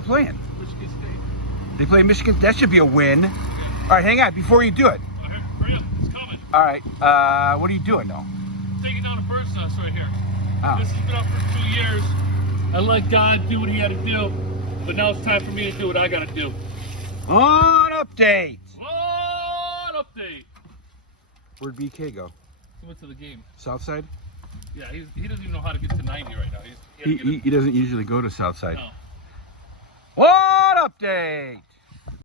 Playing. Michigan State. They play Michigan. That should be a win. Yeah. All right, hang on before you do it. Hurry up, it's coming. All right, what are you doing though? Taking down the bird's nest right here. Oh. This has been up for 2 years. I let God do what he had to do, but now it's time for me to do what I gotta do. On update. On update. Where'd BK go? He went to the game. Southside? Yeah, he doesn't even know how to get to 90 right now. He doesn't usually go to Southside. No. What update?